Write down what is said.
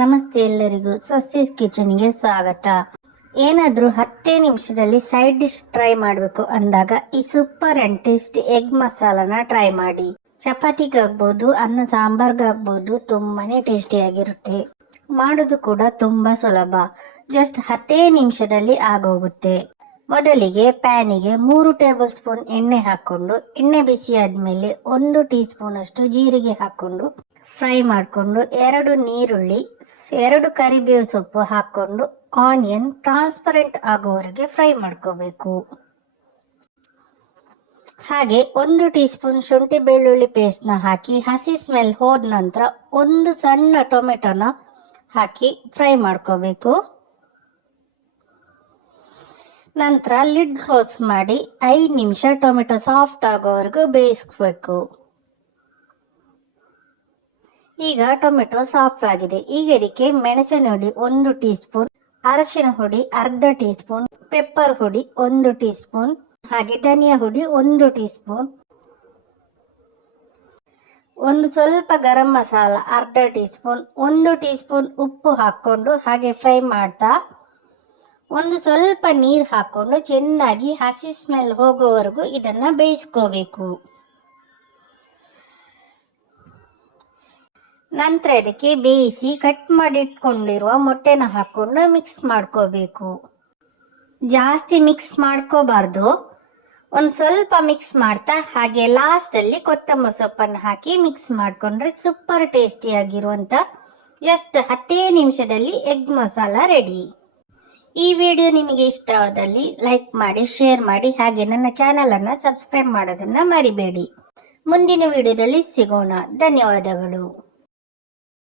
ನಮಸ್ತೆ ಎಲ್ಲರಿಗೂ ಸೊಸೆಸ್ ಕಿಚನ್ಗೆ ಸ್ವಾಗತ. ಏನಾದರೂ ಹತ್ತೇ ನಿಮಿಷದಲ್ಲಿ ಸೈಡ್ ಡಿಶ್ ಟ್ರೈ ಮಾಡಬೇಕು ಅಂದಾಗ ಈ ಸೂಪರ್ ಅಂಡ್ ಟೇಸ್ಟಿ ಎಗ್ ಮಸಾಲಾನ ಟ್ರೈ ಮಾಡಿ. ಚಪಾತಿಗಾಗ್ಬೋದು ಅನ್ನ ಸಾಂಬಾರ್ಗಾಗ್ಬೋದು ತುಂಬಾನೇ ಟೇಸ್ಟಿಯಾಗಿರುತ್ತೆ ಮಾಡೋದು ಕೂಡ ತುಂಬ ಸುಲಭ. ಜಸ್ಟ್ ಹತ್ತೇ ನಿಮಿಷದಲ್ಲಿ ಆಗೋಗುತ್ತೆ. ಮೊದಲಿಗೆ ಪ್ಯಾನಿಗೆ ಮೂರು ಟೇಬಲ್ ಸ್ಪೂನ್ ಎಣ್ಣೆ ಹಾಕ್ಕೊಂಡು, ಎಣ್ಣೆ ಬಿಸಿ ಆದಮೇಲೆ ಒಂದು ಟೀ ಸ್ಪೂನ್ ಅಷ್ಟು ಜೀರಿಗೆ ಹಾಕ್ಕೊಂಡು ಫ್ರೈ ಮಾಡಿಕೊಂಡು ಎರಡು ನೀರುಳ್ಳಿ, ಎರಡು ಕರಿಬೇವು ಸೊಪ್ಪು ಹಾಕ್ಕೊಂಡು ಆನಿಯನ್ ಟ್ರಾನ್ಸ್ಪರೆಂಟ್ ಆಗೋವರೆಗೆ ಫ್ರೈ ಮಾಡ್ಕೋಬೇಕು. ಹಾಗೆ ಒಂದು ಟೀ ಸ್ಪೂನ್ ಶುಂಠಿ ಬೆಳ್ಳುಳ್ಳಿ ಪೇಸ್ಟ್ನ ಹಾಕಿ ಹಸಿ ಸ್ಮೆಲ್ ಹೋದ ನಂತರ ಒಂದು ಸಣ್ಣ ಟೊಮೆಟೊನ ಹಾಕಿ ಫ್ರೈ ಮಾಡ್ಕೋಬೇಕು. ನಂತರ ಲಿಡ್ ಕ್ಲೋಸ್ ಮಾಡಿ ಐದು ನಿಮಿಷ ಟೊಮೆಟೊ ಸಾಫ್ಟ್ ಆಗೋವರೆಗೂ ಬೇಯಿಸ್ಬೇಕು. ಈಗ ಟೊಮೆಟೊ ಸಾಫ್ಟ್ ಆಗಿದೆ. ಈಗ ಇದಕ್ಕೆ ಮೆಣಸಿನ ಹುಡಿ ಒಂದು ಟೀ ಸ್ಪೂನ್ ಅರಶಿನ ಹುಡಿ ಅರ್ಧ ಟೀ ಸ್ಪೂನ್ ಪೆಪ್ಪರ್ ಹುಡಿ ಒಂದು ಟೀ ಸ್ಪೂನ್ ಹಾಗೆ ಧನಿಯಾ ಹುಡಿ ಒಂದು ಟೀ ಸ್ಪೂನ್ ಒಂದು ಸ್ವಲ್ಪ ಗರಂ ಮಸಾಲ ಅರ್ಧ ಟೀ ಸ್ಪೂನ್ ಒಂದು ಟೀ ಸ್ಪೂನ್ ಉಪ್ಪು ಹಾಕ್ಕೊಂಡು ಹಾಗೆ ಫ್ರೈ ಮಾಡ್ತಾ, ಒಂದು ಸ್ವಲ್ಪ ನೀರು ಹಾಕ್ಕೊಂಡು ಚೆನ್ನಾಗಿ ಹಸಿ ಸ್ಮೆಲ್ ಹೋಗೋವರೆಗೂ ಇದನ್ನು ಬೇಯಿಸ್ಕೋಬೇಕು. ನಂತರ ಅದಕ್ಕೆ ಬೇಯಿಸಿ ಕಟ್ ಮಾಡಿಟ್ಕೊಂಡಿರುವ ಮೊಟ್ಟೆನ ಹಾಕ್ಕೊಂಡು ಮಿಕ್ಸ್ ಮಾಡ್ಕೋಬೇಕು. ಜಾಸ್ತಿ ಮಿಕ್ಸ್ ಮಾಡ್ಕೋಬಾರ್ದು. ಒಂದು ಸ್ವಲ್ಪ ಮಿಕ್ಸ್ ಮಾಡ್ತಾ ಹಾಗೆ ಲಾಸ್ಟಲ್ಲಿ ಕೊತ್ತಂಬರಿ ಸೊಪ್ಪನ್ನು ಹಾಕಿ ಮಿಕ್ಸ್ ಮಾಡಿಕೊಂಡ್ರೆ ಸೂಪರ್ ಟೇಸ್ಟಿಯಾಗಿರುವಂಥ ಜಸ್ಟ್ ಹತ್ತೇ ನಿಮಿಷದಲ್ಲಿ ಎಗ್ ಮಸಾಲ ರೆಡಿ ಈ ವಿಡಿಯೋ ನಿಮಗೆ ಇಷ್ಟವಾದಲ್ಲಿ ಲೈಕ್ ಮಾಡಿ ಶೇರ್ ಮಾಡಿ, ಹಾಗೆ ನನ್ನ ಚಾನಲನ್ನು ಸಬ್ಸ್ಕ್ರೈಬ್ ಮಾಡೋದನ್ನು ಮರಿಬೇಡಿ. ಮುಂದಿನ ವಿಡಿಯೋದಲ್ಲಿ ಸಿಗೋಣ. ಧನ್ಯವಾದಗಳು.